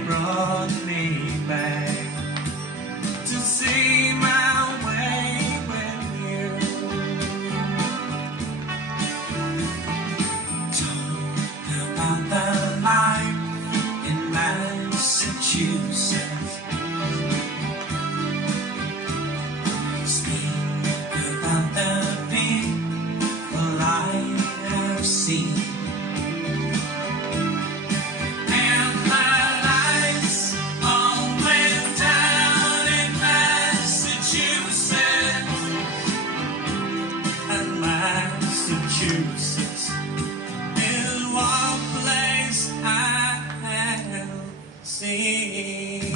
it brought me back to see my way with you. Talk about the life in Massachusetts. Speak about the people I have seen. Massachusetts is one place I have seen.